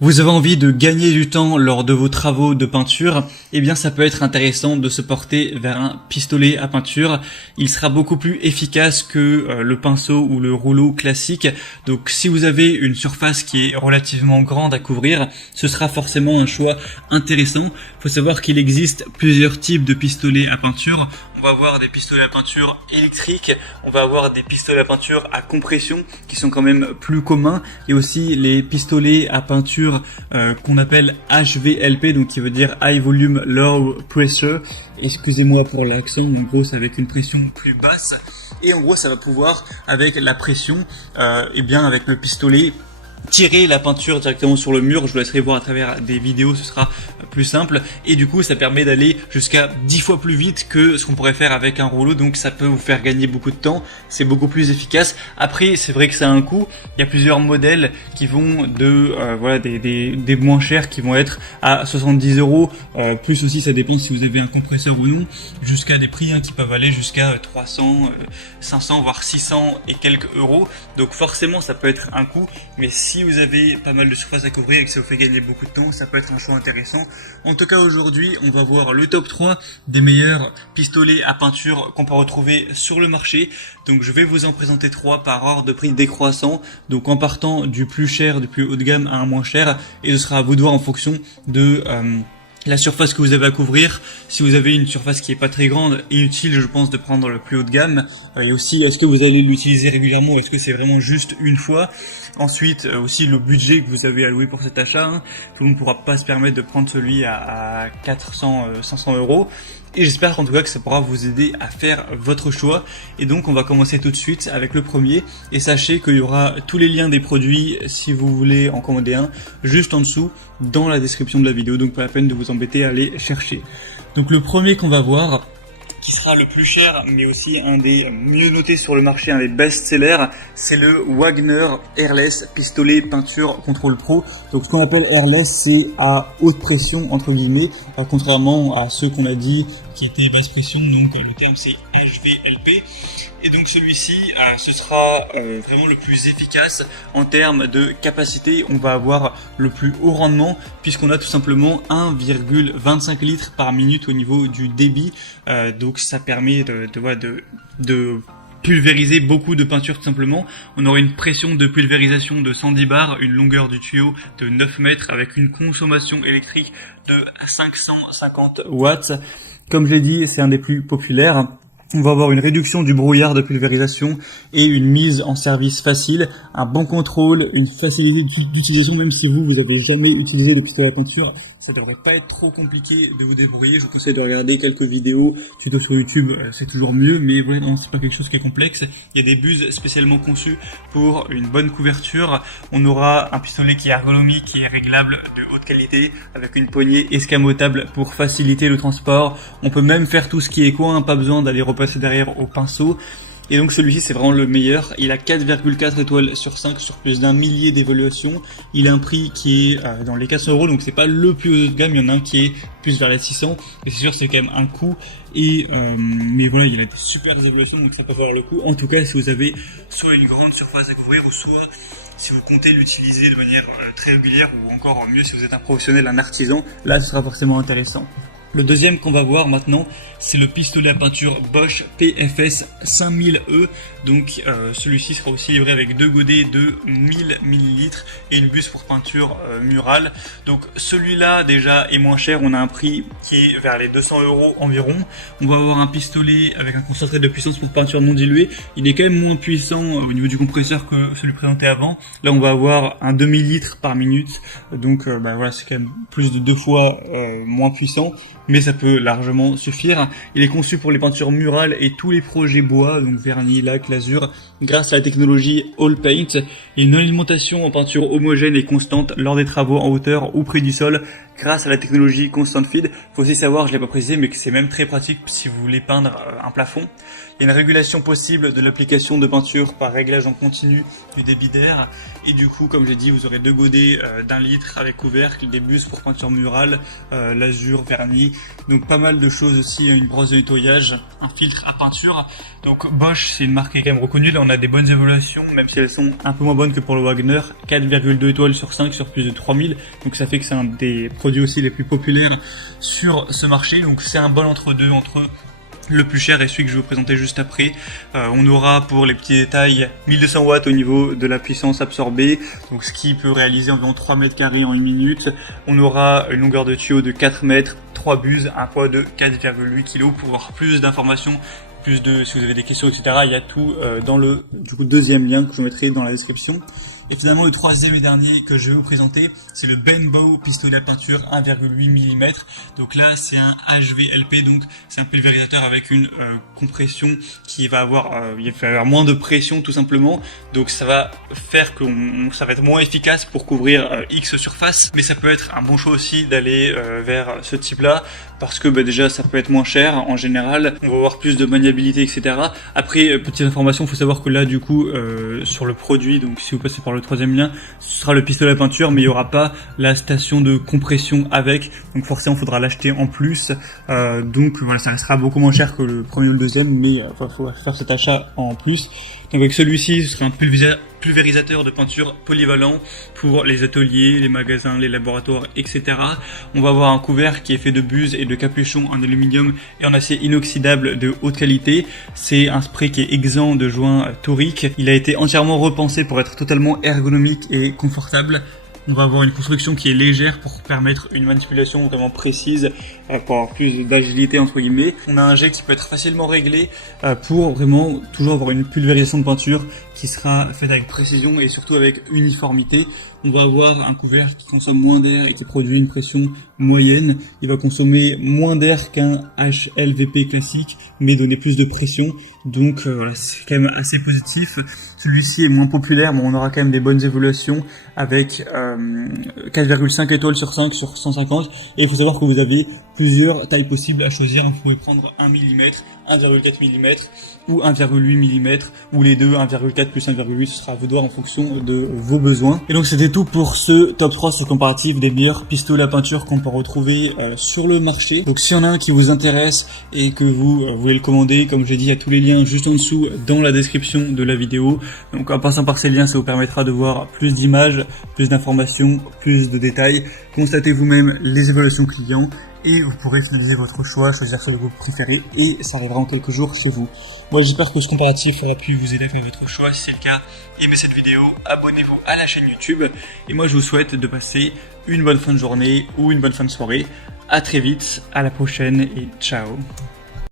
Vous avez envie de gagner du temps lors de vos travaux de peinture, eh bien ça peut être intéressant de se porter vers un pistolet à peinture. Il sera beaucoup plus efficace que le pinceau ou le rouleau classique. Donc si vous avez une surface qui est relativement grande à couvrir, ce sera forcément un choix intéressant. Il faut savoir qu'il existe plusieurs types de pistolets à peinture. On va avoir des pistolets à peinture électriques, on va avoir des pistolets à peinture à compression qui sont quand même plus communs, et aussi les pistolets à peinture qu'on appelle HVLP, donc qui veut dire High Volume Low Pressure. Excusez-moi pour l'accent, en gros c'est avec une pression plus basse, et en gros ça va pouvoir avec la pression, et bien avec le pistolet, tirer la peinture directement sur le mur. Je vous laisserai voir à travers des vidéos, ce sera plus simple, et du coup ça permet d'aller jusqu'à 10 fois plus vite que ce qu'on pourrait faire avec un rouleau, donc ça peut vous faire gagner beaucoup de temps, c'est beaucoup plus efficace. Après c'est vrai que ça a un coût, il y a plusieurs modèles qui vont de voilà des moins chers qui vont être à 70 €, plus aussi ça dépend si vous avez un compresseur ou non, jusqu'à des prix qui peuvent aller jusqu'à 300, 500 voire 600 et quelques euros. Donc forcément ça peut être un coût, mais si vous avez pas mal de surface à couvrir et que ça vous fait gagner beaucoup de temps, ça peut être un choix intéressant. En tout cas aujourd'hui on va voir le top 3 des meilleurs pistolets à peinture qu'on peut retrouver sur le marché. Donc je vais vous en présenter 3 par ordre de prix décroissant, donc en partant du plus cher, du plus haut de gamme à un moins cher, et ce sera à vous de voir en fonction de la surface que vous avez à couvrir. Si vous avez une surface qui est pas très grande, inutile je pense de prendre le plus haut de gamme, et aussi est-ce que vous allez l'utiliser régulièrement, est-ce que c'est vraiment juste une fois. Ensuite aussi le budget que vous avez alloué pour cet achat, tout le monde ne pourra pas se permettre de prendre celui à 400, 500 €. Et j'espère en tout cas que ça pourra vous aider à faire votre choix. Et donc on va commencer tout de suite avec le premier. Et sachez qu'il y aura tous les liens des produits si vous voulez en commander un juste en dessous dans la description de la vidéo. Donc pas la peine de vous embêter à aller chercher. Donc le premier qu'on va voir, qui sera le plus cher mais aussi un des mieux notés sur le marché, un des best-sellers, c'est le Wagner Airless pistolet peinture contrôle pro. Donc ce qu'on appelle airless, c'est à haute pression entre guillemets, contrairement à ceux qu'on a dit qui étaient basse pression, donc le terme c'est HVLP. Et donc celui-ci, ce sera vraiment le plus efficace en termes de capacité. On va avoir le plus haut rendement puisqu'on a tout simplement 1,25 litres par minute au niveau du débit. Donc ça permet de pulvériser beaucoup de peinture tout simplement. On aura une pression de pulvérisation de 110 bars, une longueur du tuyau de 9 mètres avec une consommation électrique de 550 watts. Comme je l'ai dit, c'est un des plus populaires. On va avoir une réduction du brouillard de pulvérisation et une mise en service facile, un bon contrôle, une facilité d'utilisation. Même si vous avez jamais utilisé le pistolet à peinture, ça devrait pas être trop compliqué de vous débrouiller. Je vous conseille de regarder quelques vidéos, tutos sur YouTube, c'est toujours mieux, mais voilà, non, c'est pas quelque chose qui est complexe. Il y a des buses spécialement conçues pour une bonne couverture. On aura un pistolet qui est ergonomique, qui est réglable de haute qualité, avec une poignée escamotable pour faciliter le transport. On peut même faire tout ce qui est coin, pas besoin d'aller repasser derrière au pinceau. Et donc celui-ci c'est vraiment le meilleur. Il a 4,4 étoiles sur 5 sur plus d'un millier d'évaluations. Il a un prix qui est dans les 400 €, donc c'est pas le plus haut de gamme. Il y en a un qui est plus vers les 600, et c'est sûr c'est quand même un coût. Et mais voilà, il a des super évaluations, donc ça peut valoir le coup. En tout cas si vous avez soit une grande surface à couvrir, ou soit si vous comptez l'utiliser de manière très régulière, ou encore mieux si vous êtes un professionnel, un artisan, là ce sera forcément intéressant. Le deuxième qu'on va voir maintenant, c'est le pistolet à peinture Bosch PFS 5000E. Donc celui-ci sera aussi livré avec 2 godets de 1000 ml et une buse pour peinture murale. Donc celui-là déjà est moins cher, on a un prix qui est vers les 200 € environ. On va avoir un pistolet avec un concentré de puissance pour peinture non diluée. Il est quand même moins puissant au niveau du compresseur que celui présenté avant. Là on va avoir un demi-litre par minute, donc voilà, c'est quand même plus de 2 fois moins puissant, mais ça peut largement suffire. Il est conçu pour les peintures murales et tous les projets bois, donc vernis, lac, lasure, grâce à la technologie All Paint, et une alimentation en peinture homogène et constante lors des travaux en hauteur ou près du sol, grâce à la technologie Constant Feed. Faut aussi savoir, je l'ai pas précisé, mais que c'est même très pratique si vous voulez peindre un plafond. Il y a une régulation possible de l'application de peinture par réglage en continu du débit d'air. Et du coup, comme j'ai dit, vous aurez 2 godets d'1 litre avec couvercle, des buses pour peinture murale, lasure, vernis. Donc pas mal de choses aussi, une brosse de nettoyage, un filtre à peinture. Donc Bosch, c'est une marque qui est quand même reconnue. Là, on a des bonnes évaluations, même si elles sont un peu moins bonnes que pour le Wagner. 4,2 étoiles sur 5 sur plus de 3000. Donc ça fait que c'est un des produits aussi les plus populaires sur ce marché. Donc c'est un bon entre-deux entre le plus cher et celui que je vais vous présenter juste après. On aura pour les petits détails 1200 watts au niveau de la puissance absorbée, donc ce qui peut réaliser environ 3 mètres carrés en 1 minute. On aura une longueur de tuyau de 4 mètres, 3 buses, un poids de 4,8 kg. Pour avoir plus d'informations, si vous avez des questions, etc., il y a tout dans le deuxième lien que je mettrai dans la description. Et finalement, le troisième et dernier que je vais vous présenter, c'est le Benbow pistolet à peinture 1,8 mm. Donc là, c'est un HVLP, donc c'est un pulvérisateur avec une compression qui va avoir, il va avoir moins de pression tout simplement. Donc ça va faire que ça va être moins efficace pour couvrir X surface. Mais ça peut être un bon choix aussi d'aller vers ce type-là, parce que déjà ça peut être moins cher en général. On va avoir plus de maniabilité, etc. Après, petite information, il faut savoir que là, du coup, sur le produit, donc si vous passez par le troisième lien, ce sera le pistolet à peinture, mais il n'y aura pas la station de compression avec, donc forcément il faudra l'acheter en plus. Donc voilà, ça restera beaucoup moins cher que le premier ou le deuxième, mais il faut faire cet achat en plus. Donc avec celui-ci, ce sera un pulvérisateur de peinture polyvalent pour les ateliers, les magasins, les laboratoires, etc. On va avoir un couvert qui est fait de buses et de capuchons en aluminium et en acier inoxydable de haute qualité. C'est un spray qui est exempt de joints toriques. Il a été entièrement repensé pour être totalement ergonomique et confortable. On va avoir une construction qui est légère pour permettre une manipulation vraiment précise, pour avoir plus d'agilité entre guillemets. On a un jet qui peut être facilement réglé pour vraiment toujours avoir une pulvérisation de peinture qui sera faite avec précision et surtout avec uniformité. On va avoir un couvercle qui consomme moins d'air et qui produit une pression moyenne. Il va consommer moins d'air qu'un HLVP classique, mais donner plus de pression. Donc c'est quand même assez positif. Celui-ci est moins populaire, mais on aura quand même des bonnes évaluations avec 4,5 étoiles sur 5 sur 150. Et il faut savoir que vous avez plusieurs tailles possibles à choisir. Vous pouvez prendre 1 mm, 1,4 mm ou 1,8 mm, ou les deux, 1,4 plus 1,8, ce sera à vous de voir en fonction de vos besoins. Et donc c'était tout pour ce top 3 sur comparatif des meilleurs pistolets à peinture qu'on peut retrouver sur le marché. Donc s'il y en a un qui vous intéresse et que vous voulez le commander, comme j'ai dit, il y a tous les liens juste en dessous dans la description de la vidéo. Donc en passant par ces liens, ça vous permettra de voir plus d'images, plus d'informations, plus de détails. Constatez vous-même les évaluations clients et vous pourrez finaliser votre choix, choisir celui que vous préférez et ça arrivera en quelques jours chez vous. Moi j'espère que ce comparatif aura pu vous aider à faire votre choix. Si c'est le cas, aimez cette vidéo, abonnez-vous à la chaîne YouTube et moi je vous souhaite de passer une bonne fin de journée ou une bonne fin de soirée. À très vite, à la prochaine et ciao.